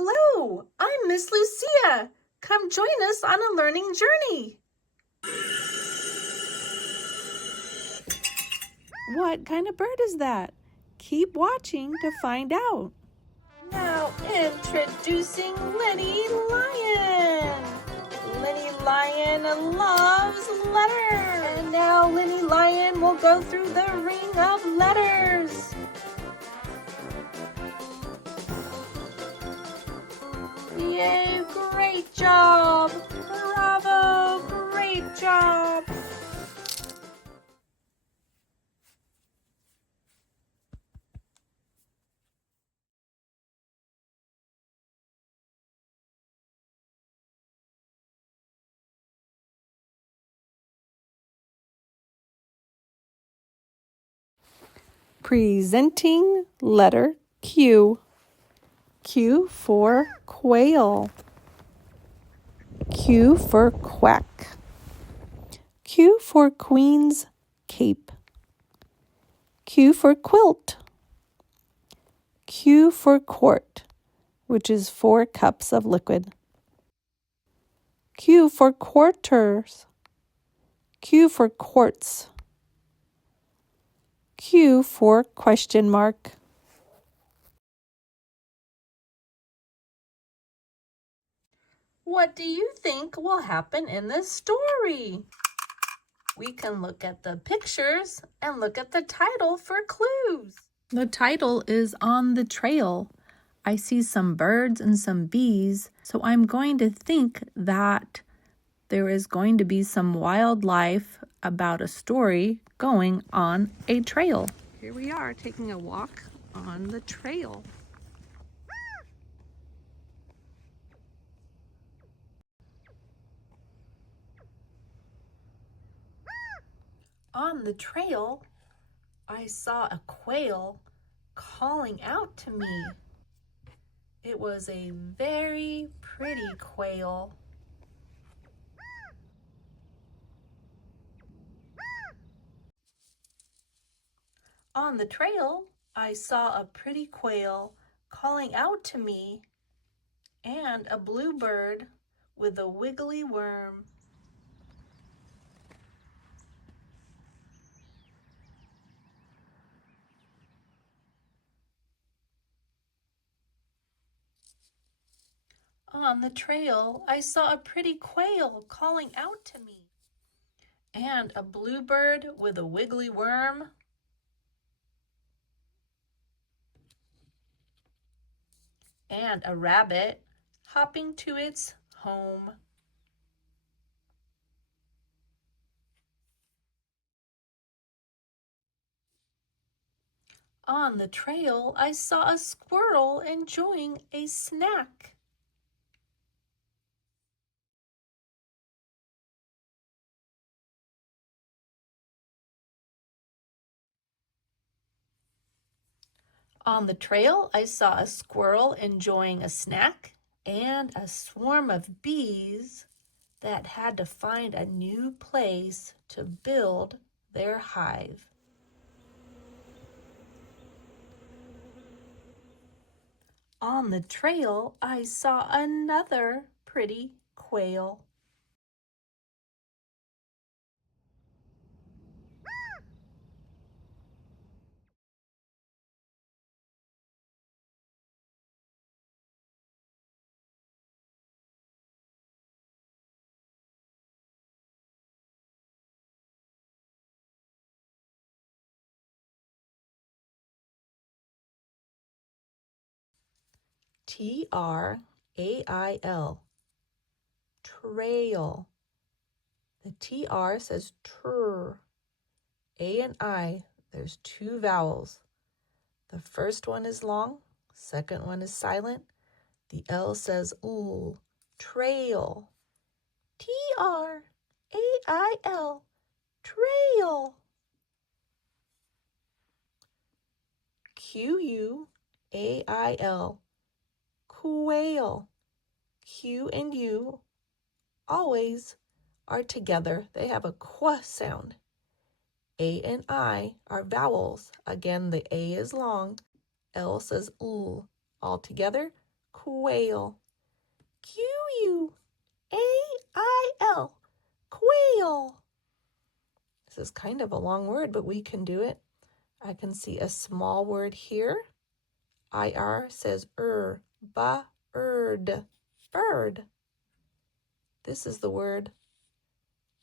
Hello, I'm Miss Lucia. Come join us on a learning journey. What kind of bird is that? Keep watching to find out. Now introducing Lenny Lion. Lenny Lion loves letters. And now Lenny Lion will go through the ring of letters. Yay, great job! Bravo, great job! Presenting letter Q. Q for quail. Q for quack. Q for queen's cape. Q for quilt. Q for quart, which is 4 cups of liquid. Q for quarters. Q for quartz. Q for question mark. What do you think will happen in this story? We can look at the pictures and look at the title for clues. The title is On the Trail. I see some birds and some bees, so I'm going to think that there is going to be some wildlife about a story going on a trail. Here we are taking a walk on the trail. On the trail, I saw a quail calling out to me. It was a very pretty quail. On the trail, I saw a pretty quail calling out to me and a bluebird with a wiggly worm. On the trail, I saw a pretty quail calling out to me and a bluebird with a wiggly worm. And a rabbit hopping to its home. On the trail, I saw a squirrel enjoying a snack. On the trail, I saw a squirrel enjoying a snack and a swarm of bees that had to find a new place to build their hive. On the trail, I saw another pretty quail. T-R-A-I-L, trail. The TR says tr. A and I, there's 2 vowels. The first one is long, second one is silent. The L says ooh, trail. T-R-A-I-L, trail. Q-U-A-I-L, quail. Q and U always are together. They have a qu sound. A and I are vowels. Again, the A is long. L says L. All together, quail. Quail, quail. This is kind of a long word, but we can do it. I can see a small word here. IR says bird, bird. This is the word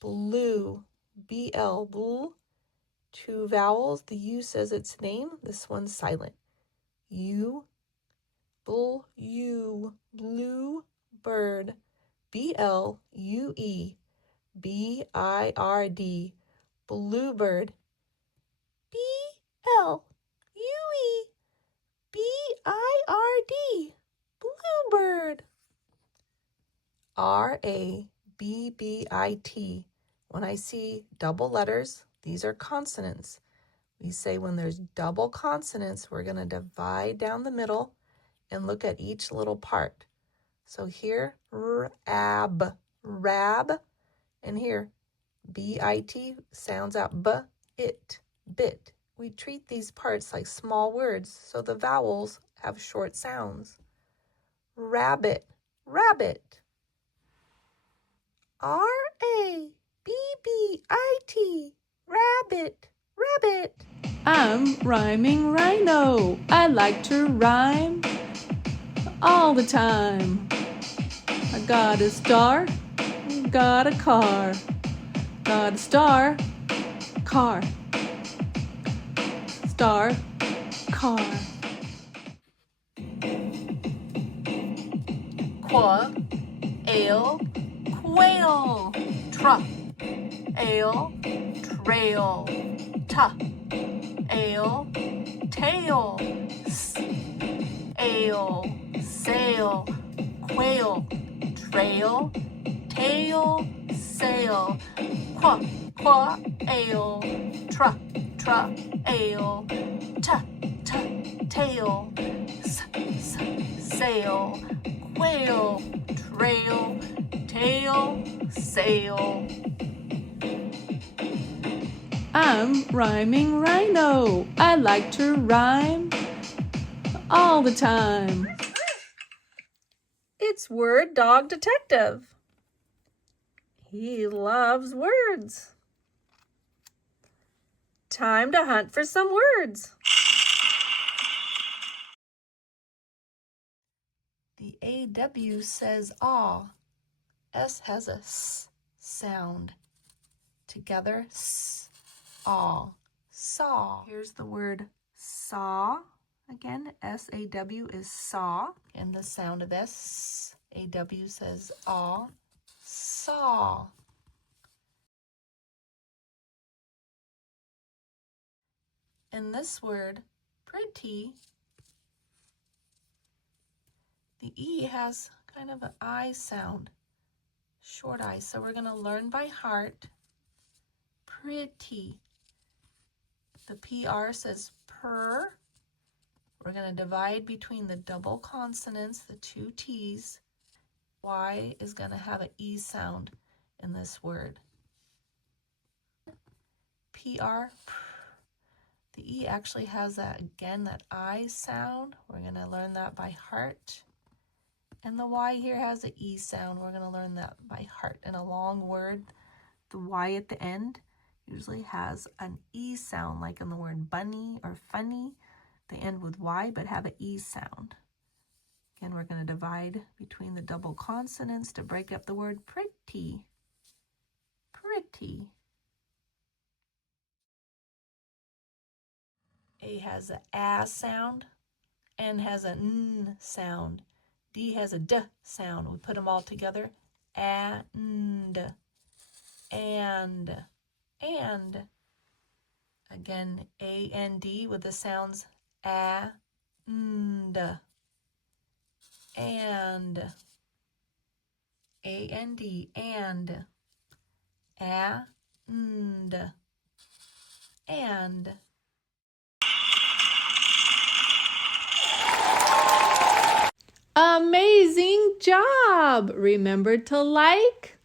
blue, BL, blue. 2 vowels. The U says its name. This one's silent. U, blue, blue bird. BLUE, BIRD, bluebird. BLUE, BIRD, bluebird. RABBIT. When I see double letters, these are consonants. We say when there's double consonants, we're going to divide down the middle and look at each little part. So here, rab, rab, and here, BIT sounds out it, bit. We treat these parts like small words, so the vowels have short sounds. Rabbit, rabbit. RABBIT, rabbit, rabbit. I'm rhyming Rhino. I like to rhyme all the time. I got a star, got a car. Got a star, car. Star, car. Quail, quail. Ale, trail. Ale, tail. Ale, sail. Quail, trail, tail, sail. Quail, ale, tail. Sail. Quail, trail, tail, sail. I'm rhyming Rhino. I like to rhyme all the time. It's Word Dog Detective. He loves words. Time to hunt for some words. The AW says aw. S has a S sound. Together, S, aw, saw. Here's the word saw. Again, S-A-W is saw. And the sound of S, A-W says aw, saw. In this word, pretty, the E has kind of an I sound, short I. So we're going to learn by heart, pretty. The PR says purr. We're going to divide between the double consonants, the 2 T's. Y is going to have an E sound in this word. PR, the E actually has that, again, that I sound. We're going to learn that by heart. And the Y here has an E sound. We're going to learn that by heart. In a long word, the Y at the end usually has an E sound, like in the word bunny or funny. They end with Y but have an E sound. Again, we're going to divide between the double consonants to break up the word pretty. Pretty. A has an A sound. N has an N sound. D has a D sound. We put them all together. And. Again, A-N-D with the sounds A, and. A-N-D, and. And. Amazing job! Remember to like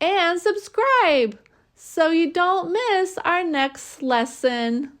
and subscribe so you don't miss our next lesson.